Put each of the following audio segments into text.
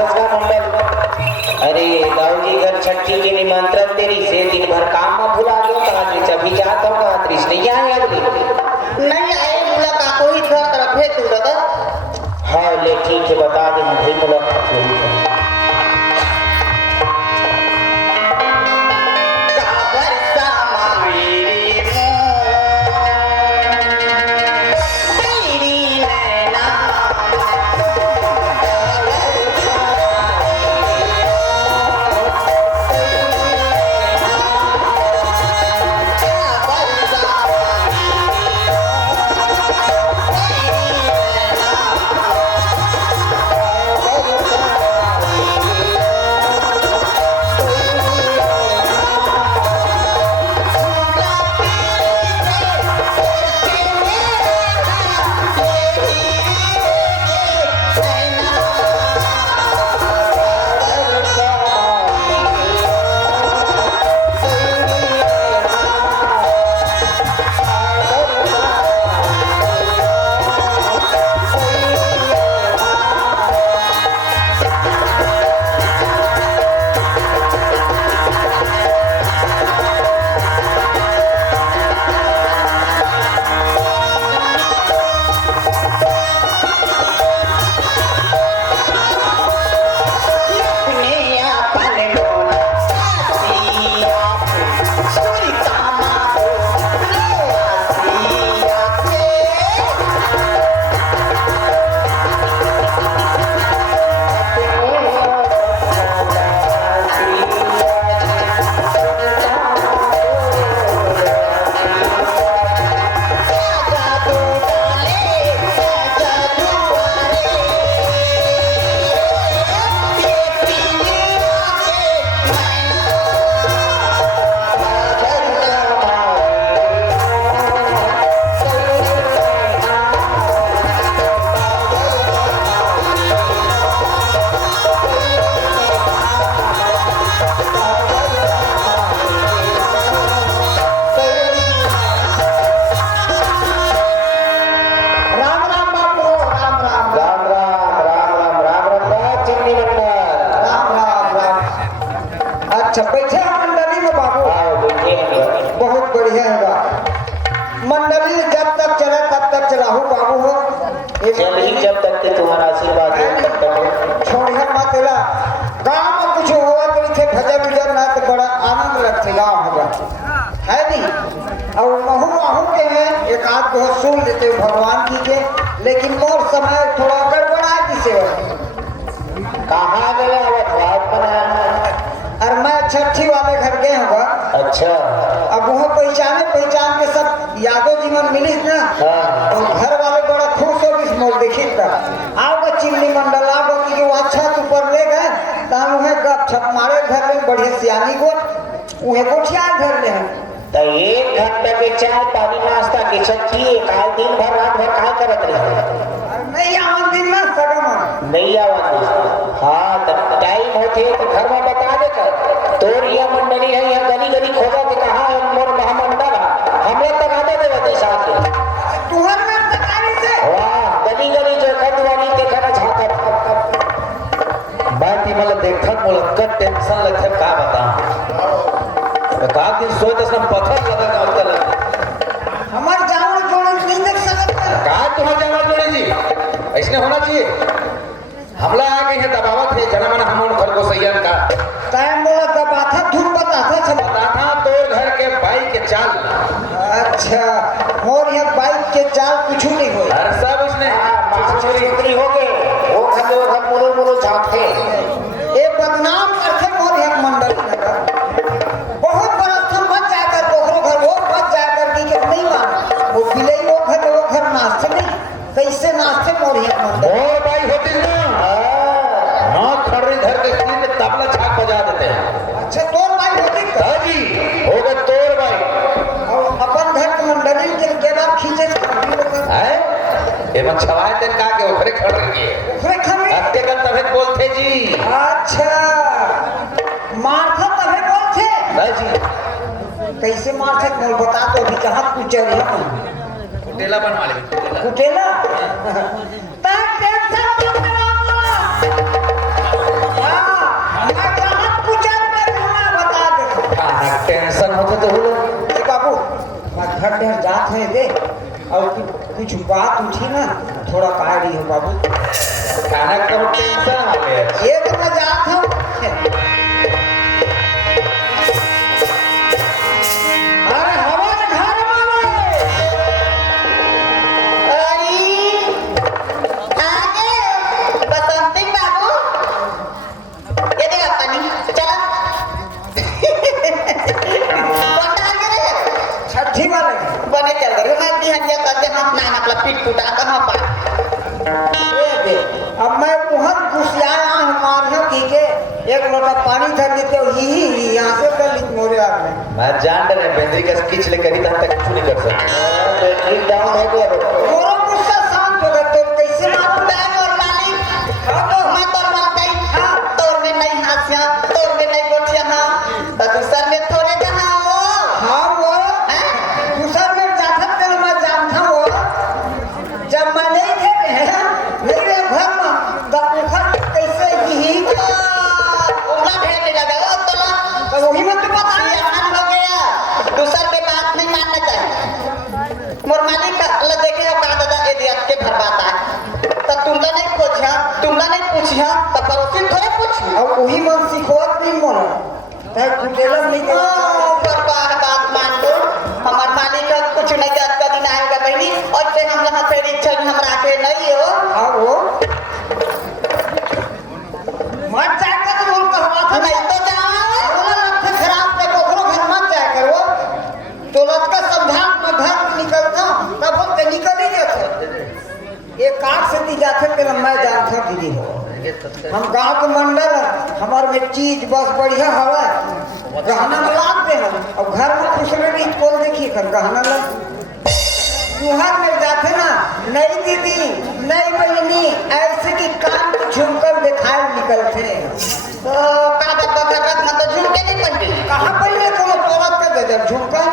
जातस का मंडल। अरे दाऊजी घर छठी के निमंत्रण तेरी से दिन भर काम में भुला गयो कहत अभी जात हो कहत नहीं आए अगली नहीं आए बोला का कोई घर तरफ है तू दादा। हाँ ले ठीक है बता दे भाई मुलाकात हुई चल ही जब तक के तुम्हारा आशीर्वाद है तब तक छोड़िया मत ला गांव में कुछ हुआ तो इथे भजन उजन ना तो बड़ा आनंद लगते गांव में है नहीं। और महू महू के हैं एक आध को सुन लेते हो भगवान की के लेकिन मोर समय थोड़ा गड़बड़ा किसे कहाँ गया बात बनाया और मैं छठी वाले घर गए हुआ। अच्छा अब वो पहचान के सब यादव जीवन मिली ना और घर वाले बड़ा खुश हो इस मोल देखी आओगे चिमनी मंडल आओ कि वो अच्छा ऊपर ले गए तो हम उन्हें गप छप मारे घर में बढ़िया सियानी को उन्हें गोठिया घर ले हैं तो एक घंटे के चाय पानी नाश्ता के छठी एक आध दिन भर रात भर कहाँ करत रहे नहीं आवन दिन ना सगम नहीं आवन हाँ तो टाइम होते तो घर में बता दे कर तोर यह मंडली है यहाँ गली गली खोजा के कहा है मोर महामंडल हम लोग तक आते देवे थे साथ में तुहर में तकारी से वाह गली गली जो खतवाली के खाना झाकत बात ही मतलब देखत मुलक्कत टेंशन लगते का बता का दिन सोच सब पत्थर लगा का उतर लगा हमार जावल जोड़े नहीं देख सकत का तुम्हार जावल जोड़े जी ऐसने होना चाहिए हमला आ गई है दबावत है जनमन हम उन घर को सैयन का टाइम बोला दबा था धूप बता था चल बता था तोर घर के बाइक के चाल अच्छा और ये बाइक के चाल कुछ नहीं हुई हर सब उसने चोरी उतरी हो गए वो घर मुरो मुरो झांकते ये बदनाम करते मोर एक मंडल बहुत बड़ा स्तंभ बच जाकर पोखरो घर वो बच जाकर की नहीं मान वो बिलई वो घर नाचते नहीं कैसे नाचते मोर एक मंडल और भाई होती ना ना खड़े घर के तीन तबला झाक बजा देते हैं अच्छा तोर भाई होती हाँ जी हो गए तोर भाई और अपन घर के मंडली के केदार खींचे है ये मन छवाए तेन का के ओखरे खड़ रही है ओखरे खड़े अत्ते कल तबे बोलते जी अच्छा मारथा तबे बोलते हाँ जी कैसे मारथे मोल बता तो अभी कहां कुचर है कुटेला बनवा ले कुटेला ता टेंशन मत करो जात है दे और कुछ बात उठी ना थोड़ा काड़ी हो बाबू खाना का टेंशन आ गया ये तो मैं जात हूँ अरे हवन घर वाले बसंती बाबू ये देखा पानी चला छठी वाले बने चल रही मैं बिहनिया कर दे हम नाम अपना पीट फूटा कहाँ पर ये दे अब मैं मुहर घुसियाया हमारे की के एक लोटा पानी धर देते हो ही यहाँ से कर ली मोरे आग में मैं जान रहे बेंद्री का स्पीच लेकर ही तक कुछ नहीं कर सकता बैटरी डाउन हो गया मोरो गुस्सा शांत हो गया तो कैसे मालूम मैं और मालिक मैं तोर मन गई तोर में नहीं हासिया तोर में नहीं गोठिया हाँ दूसर में थोड़े जहाँ हो हाँ वो दूसर में जाता तेरे मैं जानता वो जब मैं नहीं थे नहीं रहे घर में तब उखड़ कैसे ही उंगला ढेरने लगा तो वही में तो पता है सियान हो गया दूसर के बात नहीं मानना चाहिए मोर मालिक का अल्लाह देखे हो कहा दादा ये दिया के भरवाता है तो तुमला नहीं खोजिया तुमला नहीं पूछिया तो पड़ोसी थोड़े पूछी और वही मन सिखवत नहीं मन तय कुटेला नहीं दे बर्बाद बात मान लो हमार मालिक का कुछ नहीं जात का दिन आएगा बहनी और से हम यहाँ पे इच्छा हमरा के नहीं हो हाँ वो मत जाकर तो बोल कहवा था नहीं तो जाओ बोला लट्ठे खराब पे कोकरो घर मत जाया करो दौलत का संभाल में घर में निकलता तब हम के निकल ही जाते एक काट से दी जाते के मैं जानता दीदी हो हम गांव के मंडल हमारे में चीज बस बढ़िया हवा गहना में लाते हैं और घर में खुश रही बोल देखिए कर गहना लग त्योहार में जाते ना नई दीदी नई बहनी ऐसे की कान को झुमकर दिखाए निकलते तो का बात रख मत तो झुमके नहीं पहने कहाँ पहले कोनो औरत के दे दे झुमका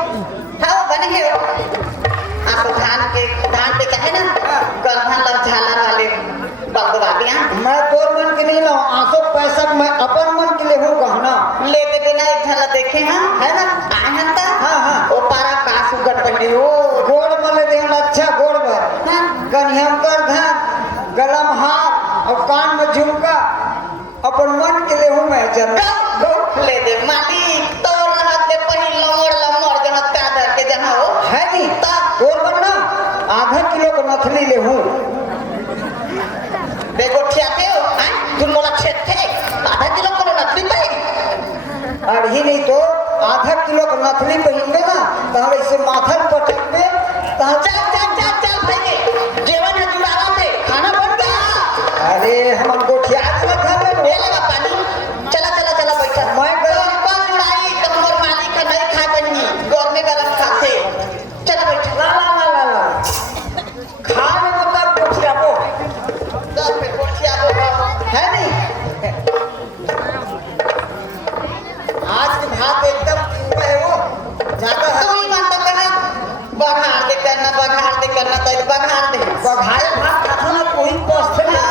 हाँ बने है आप धान पे कहे ना गलहन लग झालर वाले बगवादियाँ मैं तोर मन के नहीं लाऊं आंसू पैसा मैं अपन मन के लिए हूँ गहना लेते बिना एक झलक देखे हैं है ना आए हैं ता हाँ हाँ ओ पारा का सुगट पहने हो गोड़ मले दे अच्छा गोड़ भर गनियम कर धन गलम हार और कान में झुमका अपन मन के लिए हूँ मैं जब ले दे मालिक तो रहत दे पहिल लमोड़ जहाँ कादर के जहाँ हो है नहीं गोड़ बनना आधा किलो का नथली ले हूँ बेगोठिया थे हो तुम मोला छेद थे आधा किलो को नथली पाई और ही नहीं तो आधा किलो का नथली पहनबे ना तो हम ऐसे माथा में पटकबे तो चल भाई जेवन है जुड़ावा पे खाना बन गया अरे हम गोठिया के रखा है ले लेगा पानी चला बैठा मैं गया कौन जुड़ाई तो मोर मालिक का नहीं खा बनी गौर में गरम खाते चला बैठा ला खा में मतलब गोठिया को दस पे गोठिया को है नहीं आज की भात एकदम है वो जाता है तू ही मानता कहा बघाड़ दे करना तो बघाड़ दे बघारे भात खाता ना कोई पोस्ट ना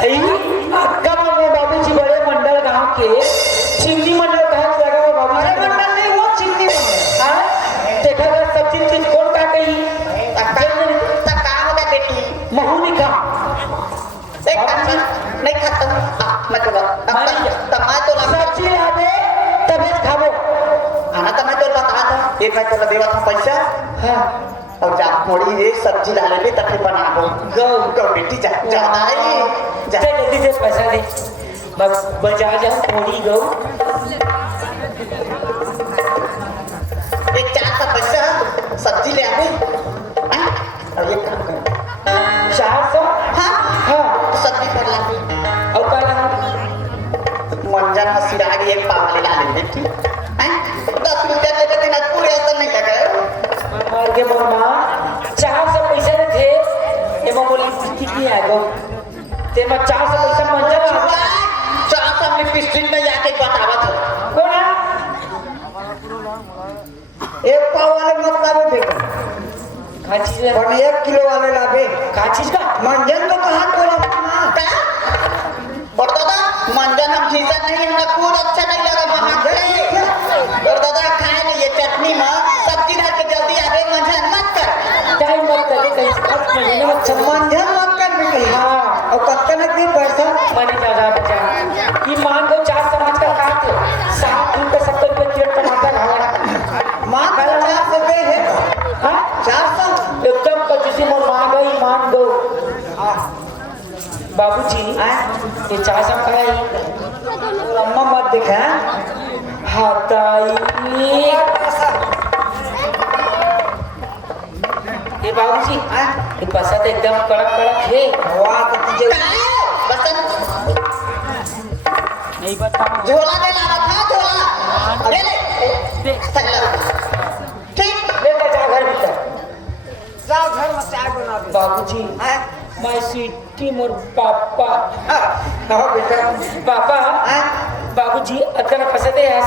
आई अक्का बोल बाबूजी बड़े मंडल गांव के चिमनी मंडल कहा लगा हुआ बाबू। अरे मंडल नहीं वो चिमनी मंडल। हाँ देखा कर सब्जी चीज कौन का कही तब कहाँ होगा बेटी? महू नहीं खा एक कच्ची नहीं खाता मैं तो तब मैं तो सब्जी लावे तबे खाबो। आना तो मैं तो बता दूं एक मैं तो देवा था पैसा। हाँ और जा थोड़ी ये सब्जी ला ले तब फिर बना दो। गौ गौ बेटी जा जाना है जा चल जल्दी से पैसा दे बस बजा जा थोड़ी गौ। एक 400 पैसा सब्जी ले आवे। और ये काम कर 400 हाँ हाँ सब्जी कर ला और काला मंजन में सिरागी एक पाव वाले ला ले बेटी। 10 रुपया ले लेते ना पूरे असर नहीं लगा। मार के मोरमा 400 पैसे ने थे एमा बोली की आ गो ते में 400 पैसा मंजर आ 400 लिपस्टिक में जाके बतावत हो कौन है एक पाव वाले मत लावे बेटा, का चीज है पर 1 किलो वाले लावे। का चीज का मंजन तो कहाँ तोड़ा का और दादा मंजन हम खीसा नहीं हमरा खूब अच्छा नहीं लगा वहां के। और दादा खाए नहीं ये चटनी में सब्जी डाल के जल्दी आवे मंजन मत कर। टाइम मत करे कहीं खर्च महीने में चल मंजन मत कर बेटी। हाँ और कत्ता ने दी पैसा मने ज्यादा बचा कि मान लो 4 समाज का काट 7 दिन का 70 रुपए किलो टमाटर है माँ का 400 रुपए है। हां 400 एकदम कंजूसी में मान गई मान दो बाबूजी ये 400 का है अम्मा मत दिखा हाताई ये बाबूजी ये पैसा तो एकदम कड़क कड़क है वाह तो तुझे बसन नहीं बता झोला दे ला था झोला ले ले ठीक ले जा घर भीतर जाओ घर में चाय बना दे। बाबूजी हैं? माय सिटी मोर पापा कहो बेटा पापा हैं? बाबूजी अतना पसंद है यार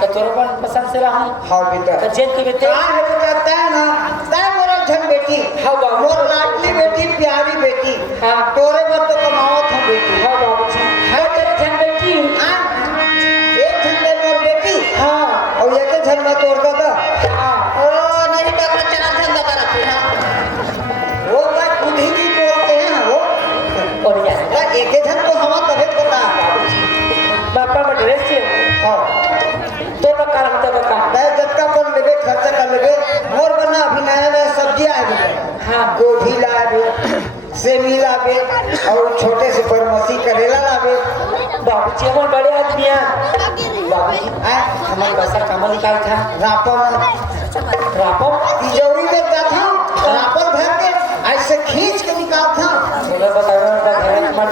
तो तोरा पण पसंद से रहा हाँ बेटा तो जेल के बेटे कहाँ है बेटा तय ना तय मोरा धन बेटी। हाँ बाबू मोर लाडली बेटी प्यारी बेटी। हाँ तोरे पर तो कमावत हूँ बेटी। हाँ बाबूजी है तेरे जन बेटी हाँ? एक धन में मोर बेटी हाँ और एक धन में तोड़ दादा। हाँ ओ नहीं बाबा चला धंधा करते हैं वो बात खुद ही नहीं बोलते हैं वो। और यार एक धन तो हमारा तबियत पता पापा में ड्रेस से हाँ तो बका रहता बका मैं जत्ता पर लेवे खर्चा कर लेवे। मोर बना अभी नया नया सब्जी आए बेटा। हाँ गोभी लावे सेमी लावे और छोटे से परमसी करेला लावे। बाबूजी हम बड़े आदमी हैं बाबूजी हमारे पैसा कहाँ निकाल था रापर रापो तिजोरी में जाता रापर भर के ऐसे खींच के निकालता। बोला बताओ घर मत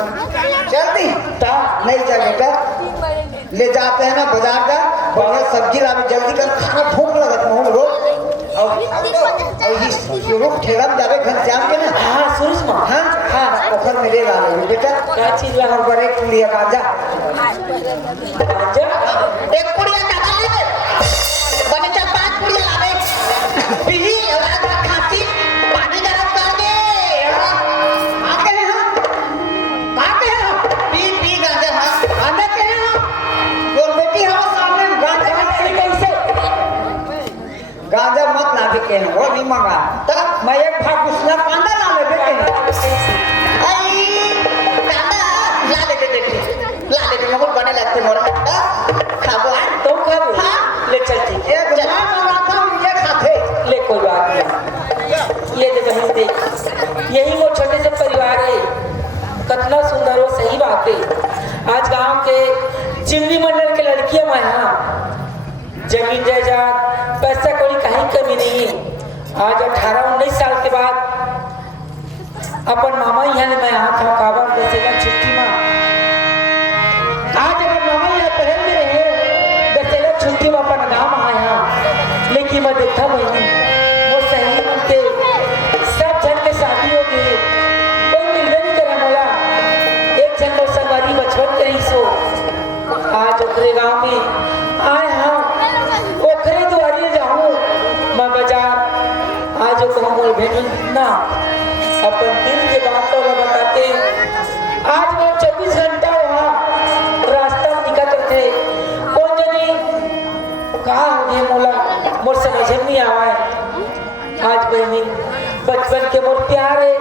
जल्दी ता नहीं चलेगा ले जाते हैं ना बाजार का बढ़िया सब्जी लावे जल्दी कर खाना भूख लगत मुंह रो और ये शुरू ठेला में जावे घनश्याम के ना। हाँ सूरज माँ हाँ हाँ ओखर में ले ला ले बेटा। क्या चीज ला और बड़े के लिए गांजा गांजा एक पुड़िया चावल ले बने चल 5 पुड़िया लावे पीली और आधा खांसी पानी गरम कर दे आते हैं हम आते हैं हम पी गांजा हाँ आने के हैं हम। और बेटी हमारे सामने गांजा कैसे गांजा मत ना बिके हैं वो नहीं मंगा। तब मैं एक भाग उसना पांडा ना ले बेटे आई कांदा ला ले बेटे बहुत बने लगते मोर हट्टा खाबो तुम खाबो हाँ ले चलती एक मैं मंगाता हूँ ये खाते। ले कोई बात नहीं ये देखो हम देख यही वो छोटे से परिवार है कितना सुंदर हो सही बात है। आज गांव के चिमनी मंडल के लड़कियां मैं यहाँ जमीन जायदाद पैसा कोई कहीं कमी नहीं है। आज 18-19 साल के बाद अपन मामा यहाँ मैं यहाँ था काबन दसेला छुट्टी में आज अपन मामा यहाँ पहल में रहे दसेला छुट्टी में अपन गाँव आया लेकिन मैं देखा वही वो सही मन के सब जन के शादी हो गई कोई मिलने नहीं करा मोला एक जन को संगवारी बचपन के ही सो आज ओकरे गाँव में आए हाँ ओकरे द्वारी जाऊँ मैं बाजार आज को हम भेंट ना अपन दिल के बात तो बताते आज वो 24 घंटा वहाँ रास्ता में निकल थे कौन जनी कहाँ हो गए मोला मोर समझ में नहीं आवा है। आज बहनी बचपन के मोर प्यार है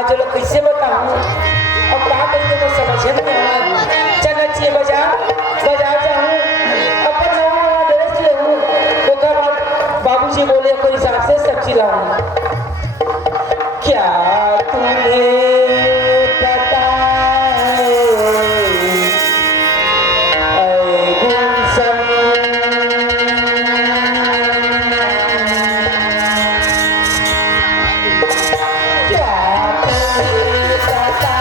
आज लोग कैसे बताऊँ अब कहाँ कहीं मोर समझ में नहीं आवा है। चलना चाहिए बाजार जाऊँ अपन नवा ड्रेस ले हूँ ओकर बाद बाबूजी बोले कोई हिसाब से सब्जी लाऊँ। क्या तुम्हें पता है ऐ गुलशन क्या तुम्हें पता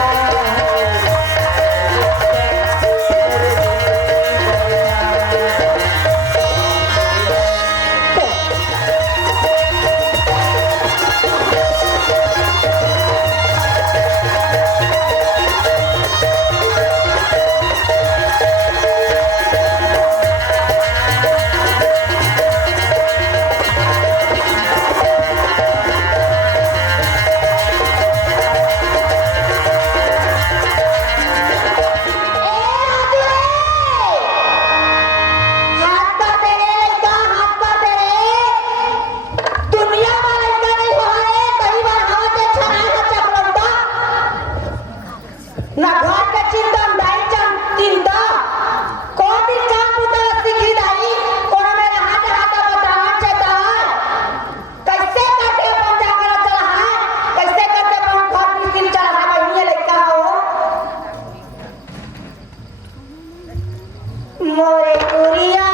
मोरे गुड़िया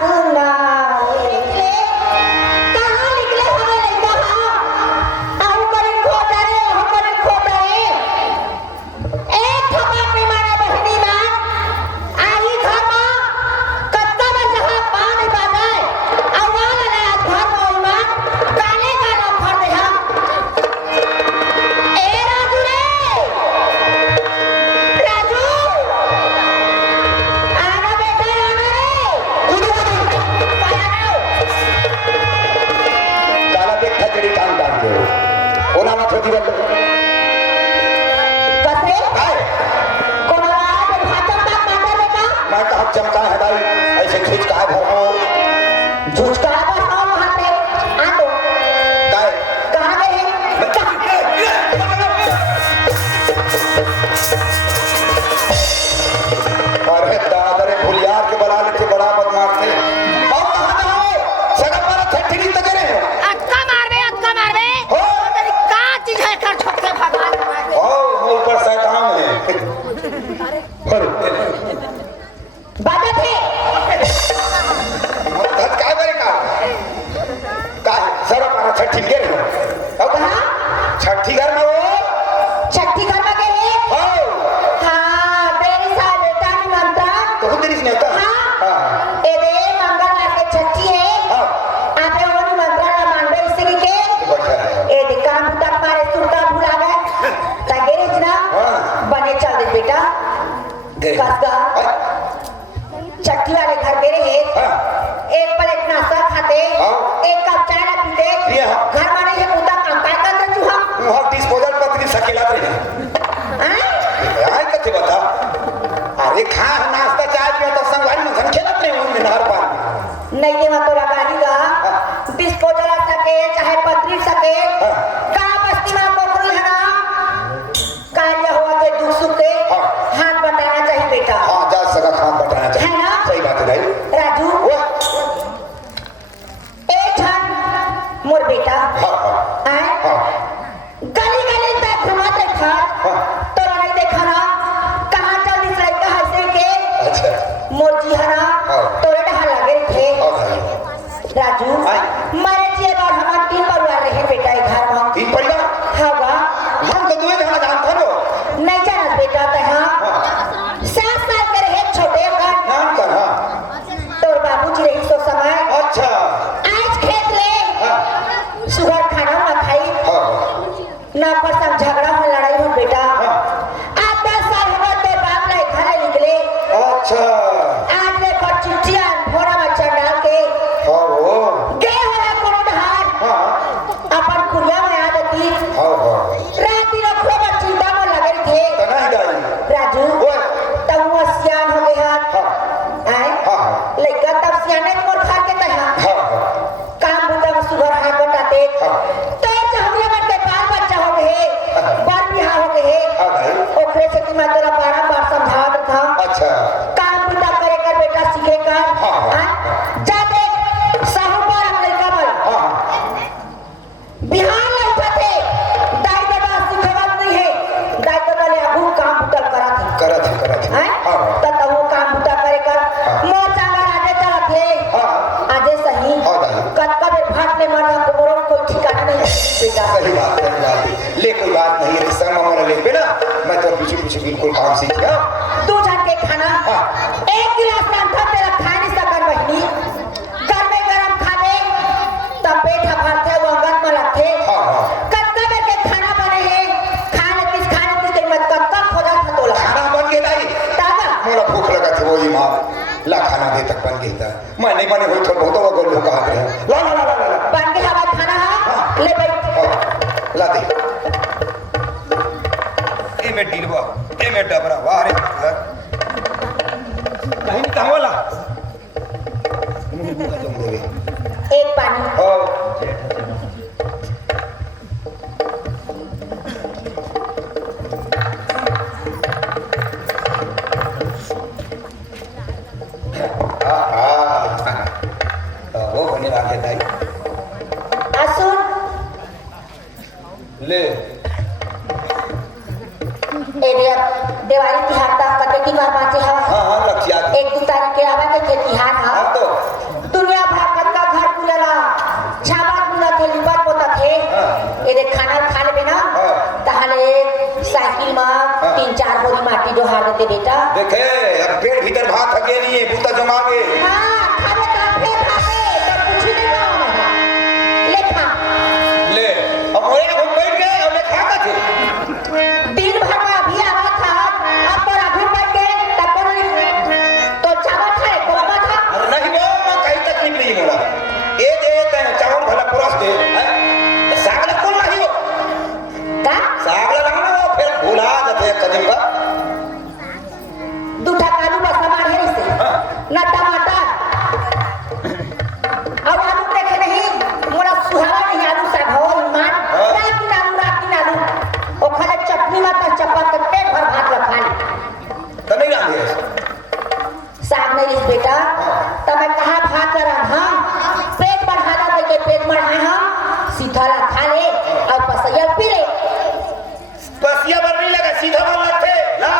सुना कहाँ निकले हमें लड़का हम करीब खोटा रे हम करीब खोटा रे एक थप्पड़ नहीं मारा बहनी मां आई घर में कत्ता में जहाँ पानी बाजाए आवाज आ रहा घर में मां गाने गाना फर दे हम ए राजू रे राजू चमका है भाई ऐसे खींच का भर हो झुझका पर आओ वहां पे आ तो काय कहां गए अरे दादरे भुलियार के बना लेते बड़ा बदमाश थे और कहां जाओ सगा पर ठठी तक रे अक्का मारबे हो तेरी का चीज है कर छोके भगवान ओ ऊपर शैतान है पर बात थे धत काय बरे का सगा पर ठठी गे रे और कहां छठी घर में वो छठी घर में गए हो हां तेरी सा बेटा निमंत्रण तो तेरी ने होता हां ए दे मंगल के छठी है हां आपे वो निमंत्रण मांगे इसी के बैठा है ए दे काम तक मारे सुरता भुला गए तगेरे जना बने चल दे बेटा कसगा छठी वाले घर मेरे है एक प्लेट नाश्ता खाते एक कप चाय ना पीते घर में नहीं है पूरा काम काय करते तू हम वहां डिस्पोजल पत्नी सकेला रे हैं आय कथे बता अरे खा नाश्ता चाय पियो तो संगवारी में खेलत रे उन नहर पार नहीं देवा तोरा गाड़ी का डिस्पोजल सके चाहे पत्री सके का बस्ती में पोखरी है ना कार्य हुआ के दुख सुख के हाथ बताना चाहिए बेटा हां जा सका खान बताना चाहिए है ना सही बात है भाई राजू एक छन मोर बेटा हां हां हैं हां गली गली तक घुमाते था तोरा नहीं देखा ना कहाँ चल इस लड़का हंसे के अच्छा मोर जी हरा तोरे डहा लगे थे राजू मारे जी बार हमार 3 परिवार रहे बेटा एक घर में 3 परिवार हवा हम तो तुम्हें जाना जानता नो नहीं जाना बेटा ते हाँ 7 साल के रहे छोटे का नाम कर हां तोर बाबूजी रही सो समय अच्छा आज खेत ले सुबह खाना ना खाई ना पर सब झगड़ा हो लड़ाई हो बेटा आज 10 साल हो गए तेरे बाप ले घर निकले अच्छा आज ले पर चिट्ठियां फोड़ा में चढ़ा के हां वो गए हो कोनो ढार हां अपन कुरिया में आ जाती हां हां रात दिन खूब चिंता में लगे थे नहीं माने होई तो बहुत गोल लोग कहा रहे ला ला ला ला बन के हवा खाना है ले बैठ ला दे ए में डीलवा ए में डबरा वाह रे कहीं कहां वाला एक पानी ओ वो बने आके दाई असुन ले एरिया दिवाली तिहार तक कटे की बार बाचे हवा हां लक्ष्या 1-2 तारीख के आवा के तिहार हा हां तो दुनिया भर का घर पूरा छाबा पूरा थे लिपा पोता थे ये देख खाना खा ले ना तहाले साइकिल में 3-4 बोरी माटी जो हार देते बेटा देखे अब पेट भीतर भात थके नहीं है बूता जमागे हां खाने का पे खाते तो कुछ नहीं ना ले खा ले अब होए ना घूम बैठ गए और ले खा का थे दिन भर में अभी आवा था अब तो अभी बैठ के तब तो छाबा खाए कोबा था अरे नहीं वो मैं कहीं तकलीफ नहीं मोला ए दे ते चावल भला पुरस दे हैं सागला कौन नहीं हो का सागला लगना वो फिर भूला जाते कदम का दूठा कालू बस हमारे है से ना टमाटर अब आलू देखे नहीं मोरा सुहावा नहीं आलू साग हो ईमान रात की आलू ओ खाले चटनी में तो चपा के पेट भर भात रखा ली तो नहीं रांधे साग नहीं लिस बेटा तो मैं कहा भात कर हम पेट बढ़ाना दे के पेट बढ़ाए हम सीधा खा ले और पसैया पी ले पसिया पर नहीं लगा सीधा बन लगते ना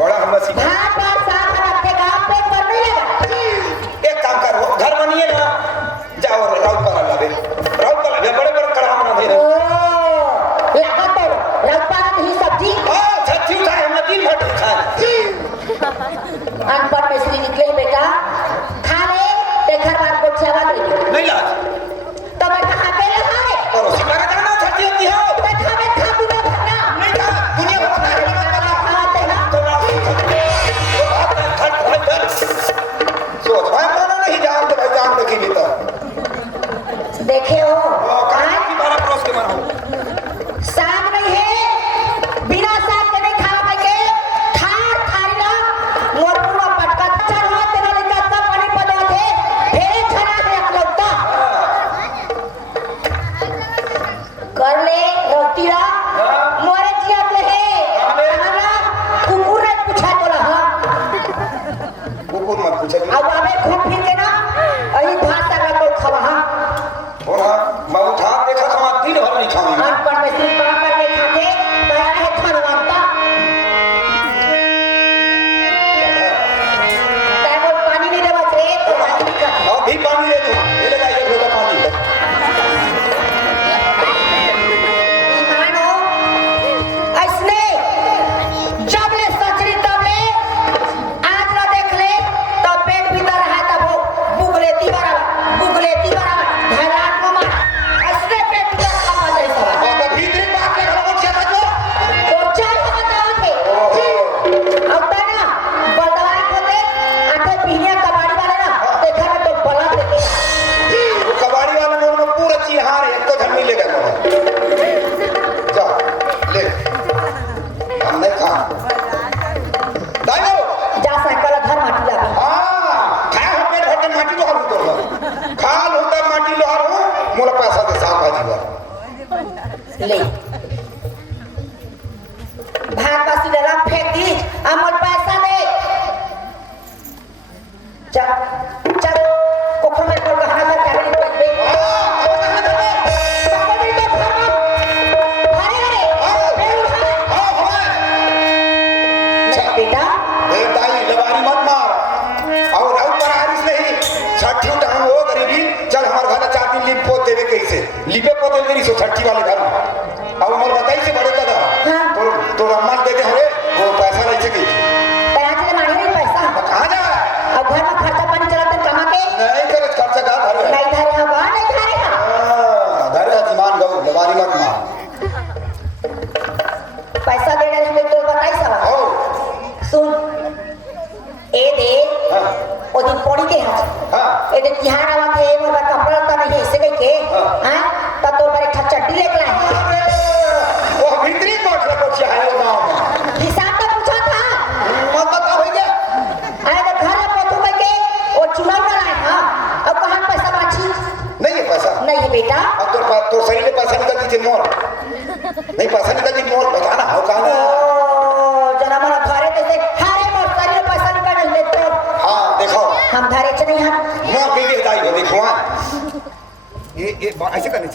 बड़ा हम सीधा भात और साग रखेगा पेट भर नहीं लगा एक काम करो घर बनिए ना जाओ राउत पर लावे बड़े बड़े कड़ा बना दे ओ लगा तो रखपा नहीं सब्जी हां छत्ती उठाए हम 3 घंटे खा अनपढ़ में से निकले बेटा खा ले ते घर बार को छावा दे नहीं लाज तो मैं कहां पे रहा है और उसी का जाना छत्ती होती है मैं खावे खा तू ना भरना नहीं खा दुनिया भर का खाते ना तो सोच भाई मानो नहीं जान तो भाई जान लगी नहीं तो देखे हो कहां की 12 क्रॉस के मानो साग नहीं है बिना साग के नहीं खावा के खार खारी ना मोर पूरा पटका चढ़ा तेरा लिखा सब पानी पदा थे फेरे छना दे अकलौता कर ले रोटीला मोरे जिया के है खाना कुकुर ने पूछा तो रहा कुकुर मत पूछे अब आवे घूम फिर के ना अही भाषा का तो खवा और मैं उठा देखा तो मैं दिन भर नहीं खाऊंगा अनपढ़ में सिर्फ काम करके खाते तया है खनवाता तय वो पानी नहीं देवा रे तो पानी दिक्कत अभी पानी ले दो ये लगा ये लोटा पानी मानो ऐसने जब ले सचरी तब ले आज ना देख ले तो पेट भीतर है तब वो बुगलेती बराबर धैलाट में मार ऐसने पेट भीतर खा जाए सब और तो भीतर बात के घर में क्या था जो तो चार बताओ थे अब तो ना बलदवारी होते आटे पीने कबाड़ी वाले ना देखा ना तो बला देते वो कबाड़ी वाला लोग में पूरा चिहार है एक तो घर नहीं ले गए जा ले हम नहीं खा दाइयो जा साइकिल घर माटी लागे हां खा हम पेट भर के माटी लोहार उतर खाल होता माटी लोहार हो मोला पैसा दे साग भाजी बा ले भात बासी डाला फेंक दी अमर पैसा दे चल चल कोखर में कोल कहना था क्या नहीं पे बेटा दाई लबारी मत मार और राउत पर आरिस नहीं छठी उठान हो गरीबी चल हमार घर 4 दिन लिप पोत देवे कैसे लिपे पोत देरी सो छठी वाले घर अब हमर बताई से बड़े दादा तो रम्मान दे दे हरे वो पैसा नहीं सकी पैसा के मांगे नहीं पैसा कहां जा अब घर में खर्चा पानी चलाते कमा के नहीं करे खर्चा का धरे नहीं धरे हम वहां नहीं धरे धरे जीमान गौ लबारी मत मार पैसा दे रहे हमें तो बताई सब हो सुन ए दे ओ दिन पड़ी के हाथ नहीं पैसा निकल जी मोर बताना हो कहाँ ना जना मना घरे कैसे हारे मोर शरीर पैसा निकाल ले तो हाँ देखो हम घरे च नहीं हम मोर के लिए दाई हो देखो ये ऐसे करने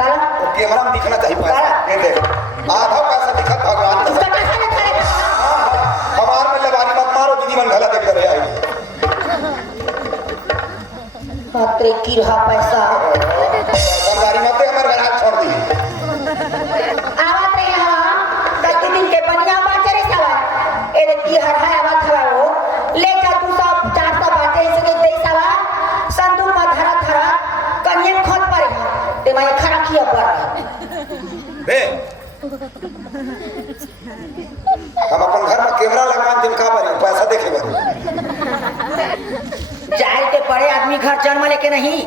काला कैमरा में दिखना चाहिए पैसा ये देख आधा पैसा दिखा भगवान का उसका कैसा नहीं करेगा हमार में लबानी मत मारो दीदी मन गलत देख करे आई बापरे की रहा पैसा सरकारी मत हमारे घर हाथ छोड़ दी आवत रहे हम दस दिन के बनिया बाटे रे सवा ए रे की हर है आवत हवा वो ले जा 200 400 बाटे से के दे सवा संदूक में धरा धरा कन्ये खोद पर ते मैं खरा किया पर बे हम अपन घर में कैमरा लगवा दिन का बने पैसा देखे बने जाए के बड़े आदमी घर जन्म लेके नहीं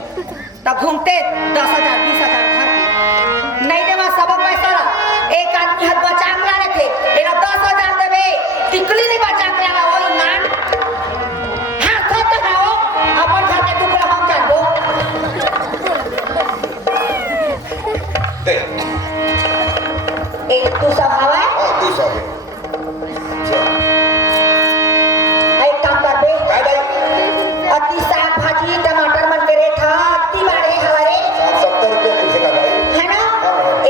तब घूमते 10,000 20,000 घर के नहीं देवा सब पैसा एक आदमी हाथ बचा के लाने थे तेरा 10,000 देवे टिकली नहीं बचा के लावा वही मान हाथ तो खाओ अपन घर के टुकड़ा हम जानो दे एक तू सब हवा हां 200 एक काम कर बे काय दाई अति साग भाजी टमाटर मन के रेट हा अति बाड़े हवारे 70 रुपए मिलते का भाई है ना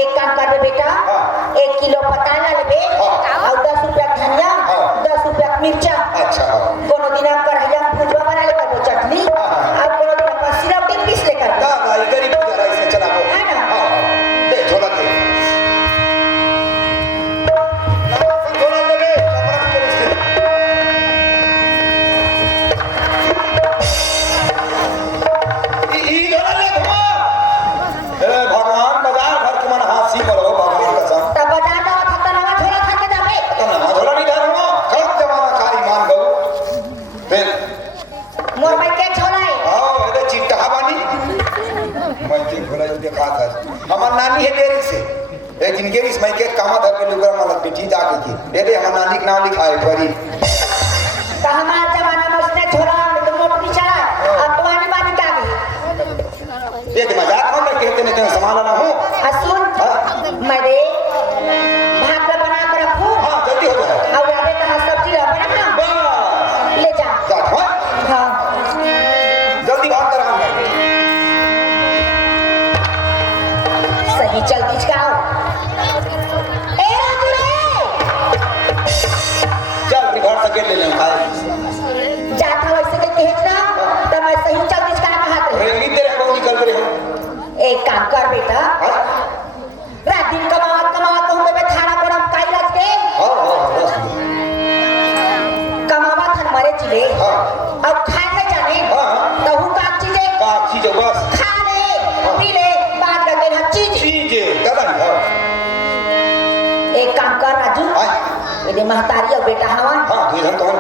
एक काम कर बे बेटा हाँ। 1 किलो पताला लेबे हाँ। और 10 रुपया धनिया हाँ। 10 रुपया मिर्चा अच्छा कोनो दिन कढ़ैया में भुजवा बना ले करबो चटनी और कोनो दिन पर सिरप के पीस ले करबो का भाई गरीब जरा इसे चला वो है ना? हां दे झोला दे झोला दे बे कपड़ा के इसके ई झोला ले घुमा ए भगवान बाजार भर के मन हाथ सी बोलो भगवान कसम तब बाजार जाओ था नवा झोला खा के जाबे तो ना झोला नहीं धरो कब जमाना कारी मान गो फिर मोर भाई के झोला है आओ ये चिट्टा बानी मैं तीन झोला जो देखा था हमार नानी है देरी से एक दिन गेरिस मैं के कामा धर के लुगरा मालत बेटी जाके की ये दे हमार नानी का नाम लिखा है परी तो हमारे जमाना में उसने झोला तो मोटरी चला अब तो आनी बानी का गई ये मजाक हो मैं कहते नहीं तो संभाला ना हो सुन मैं दे भात का बना कर रखूं हां जल्दी हो जाए और आवे कहा सब्जी ला बना ना बस ले जा जा हो हाँ जल्दी बात कर हम सही चल दिचकाओ ए राजू रे चल घर से गेट ले ले खाए जाता वैसे के कहेच ना तो मैं सही चल दिचका कहत रही रेंगी तेरे को निकल रहे हो एक काम कर बेटा हां रात दिन कमावत कहूं बे थाना गरम काई रात के हां कमावत हन मरे जिले हां अब खाए न जाने हाँ। तो हूं का चीजें का चीज है बस खा ले पी ले बात करते हर चीज चीज दादा नहीं एक काम कर राजू हां ये महतारी और बेटा हवा हां तू इधर कौन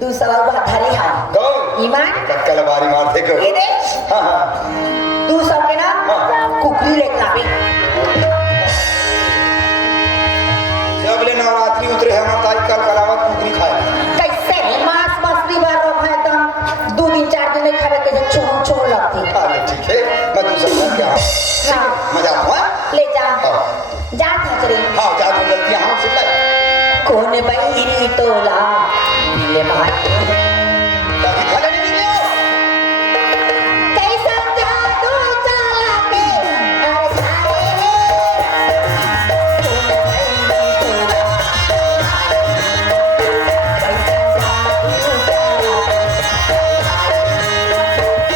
200 बात धरे हा गो ईमान कल बारी मार दे ये दे हां हां 200 के ना हाँ। कुकरी ले लावे जब ले नवरात्रि उतरे हम ताई कल करावत कुकरी खाए कैसे मांस मछली बार रो है एकदम 2 दिन 4 दिन नहीं खावे के छोड़ छोड़ लगती अरे ठीक है मैं दूसरा घर के आ हाँ मजा हुआ ले जा हाँ। जा खचरी हां जा तू जल्दी हां से ले कौन बहिरी तोला मिले मार